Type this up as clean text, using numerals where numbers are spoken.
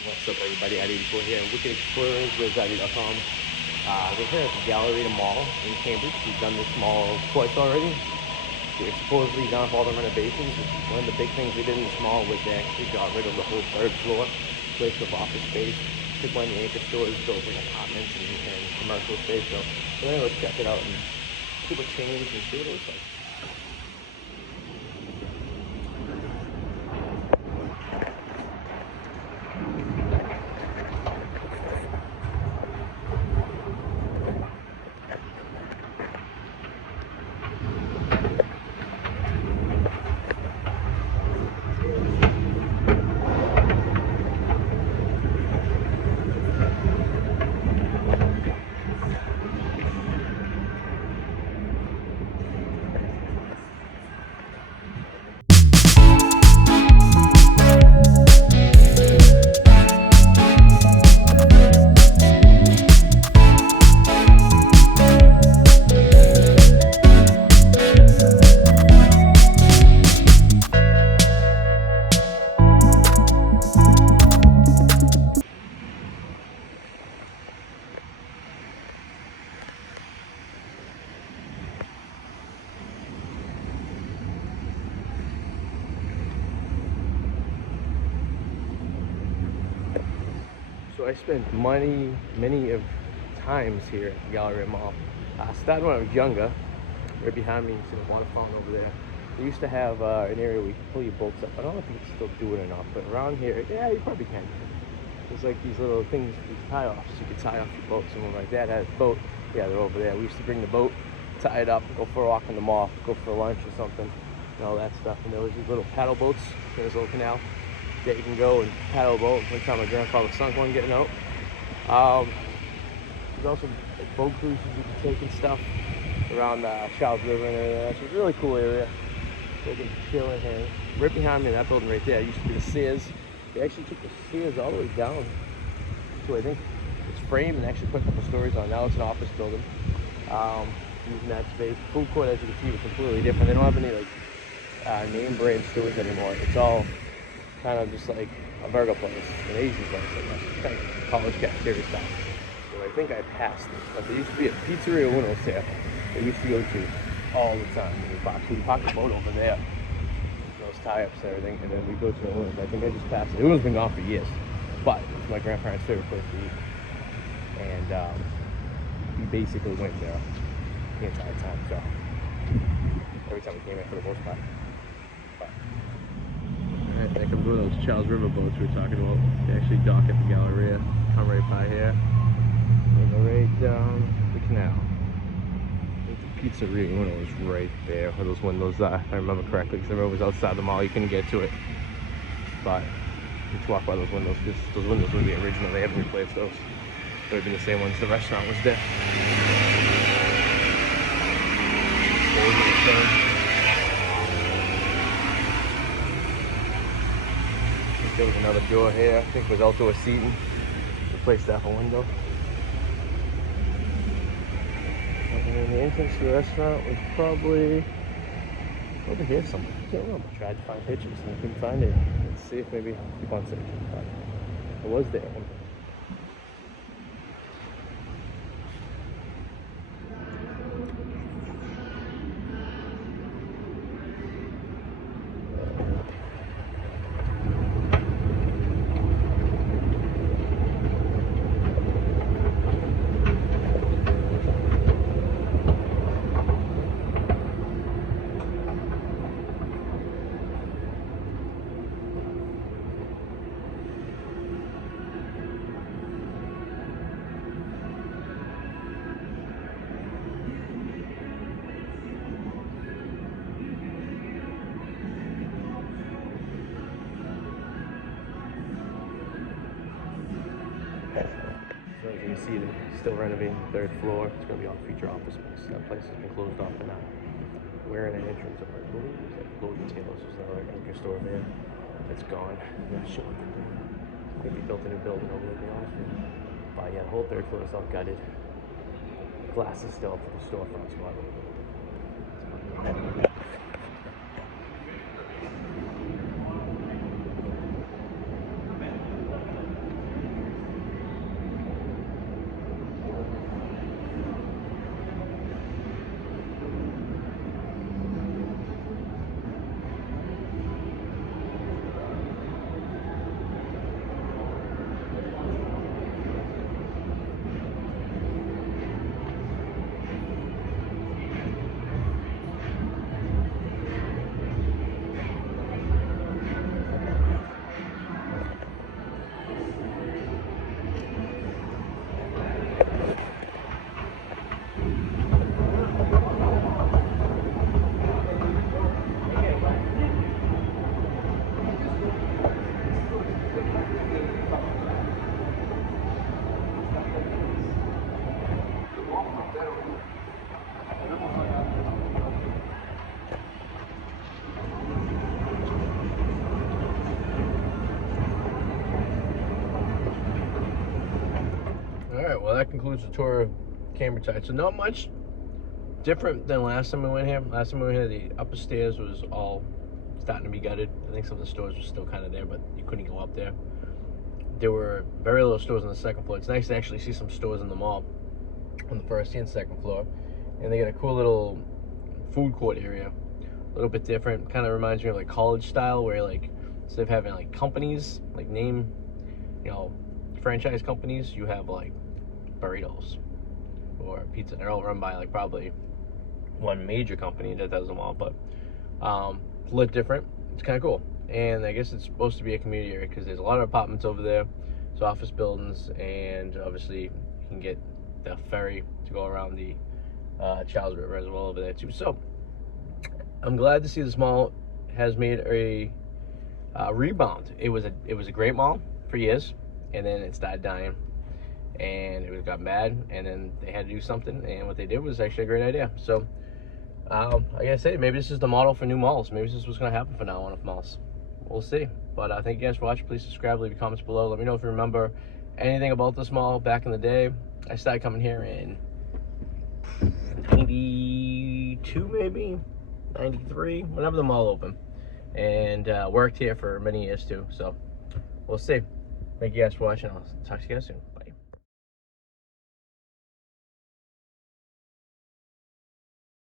What's up, everybody? At 84 here, Wicked Explorers with Zaddy.com. We're here at the Galleria Mall in Cambridge. We've done this mall twice already. We're supposedly done with all the renovations. One of the big things they did in this mall was they actually got rid of the whole third floor, replaced with office space, took one of the anchor stores, built like apartments and commercial space. So we're gonna go check it out and see what changed and see what it looks like. So I spent many of times here at the Galleria Mall. Started when I was younger. Right behind me, you see the water fountain over there. They used to have an area where you can pull your boats up. I don't know if you can still do it or not, but around here, yeah, you probably can. There's like these little things, these tie-offs. You could tie off your boat. So when my dad had his boat, yeah, they're over there. We used to bring the boat, tie it up, go for a walk in the mall, go for lunch or something, and all that stuff. And there was these little paddle boats in this little canal that you can go and paddle a boat. One time my grandfather sunk one getting out. There's also like boat cruises you can take and stuff around Charles River and everything. It's a really cool area. So you can chill in here. Right behind me, that building right there, used to be the Sears. They actually took the Sears all the way down to, I think, it's framed and actually put a couple stories on. Now it's an office building. Using that space. Food court, as you can see, was completely different. They don't have any like name brand stores anymore. It's all kind of just like a burger place, an Asian place, I guess, kind of college cafeteria style. So I think I passed it, but there used to be a Pizzeria Uno's there. They used to go to all the time. We parked the boat over there, those tie-ups and everything, and then we go to Uno's. I think I just passed it. Uno's been gone for years, but it's my grandparents' favorite place to eat, and we basically went there the entire time. So every time we came in, for the most part. I think I'm doing those Charles River boats we were talking about. They actually dock at the Galleria, come right by here, and go right down the canal. I think the Pizzeria Uno was right there, where those windows are, if I remember correctly, because the road was outside the mall, you couldn't get to it. But you just walk by those windows, because those windows were the original, they haven't replaced those. They would have been the same ones the restaurant was there. There was another door here, I think it was outdoor seating. Replaced that for window. And then the entrance to the restaurant was probably over here somewhere. I can't remember. I tried to find pictures and I couldn't find it. Let's see if maybe keep on searching. It was there. So as you can see, they're still renovating the third floor. It's going to be all future office space. That place has been closed off for now. We're in an entrance of our building. Logan Taylor's was another anchor store there. It's gone. I'm not sure. I think they built a new building over there, to be honest with you. But yeah, the whole third floor is all gutted. Glass is still up for the storefront spot. right, well, that concludes the tour of Cambridgeside. So not much different than last time we went here. Last time we went here, the upper stairs was all starting to be gutted. I think some of the stores were still kind of there, but you couldn't go up there. There were very little stores on the second floor. It's nice to actually see some stores in the mall on the first and second floor. And they got a cool little food court area. A little bit different. Kind of reminds me of like college style, where like instead of having like companies, like name, you know, franchise companies, you have like burritos or pizza. They're all run by like probably one major company that does them all, but it's a little different. It's kind of cool. And I guess it's supposed to be a community area because there's a lot of apartments over there, so office buildings, and obviously you can get the ferry to go around the Charles River as well over there too. So I'm glad to see this mall has made a rebound. It was a great mall for years, and then it started dying, and it got bad, and then they had to do something, and what they did was actually a great idea. So like I said, maybe this is the model for new malls. Maybe this is what's going to happen from now on with malls. We'll see. But thank you guys for watching. Please subscribe, leave your comments below. Let me know if you remember anything about this mall back in the day. I started coming here in 92, maybe 93, whenever the mall opened, and worked here for many years too. So we'll see. Thank you guys for watching. I'll talk to you guys soon. Bye.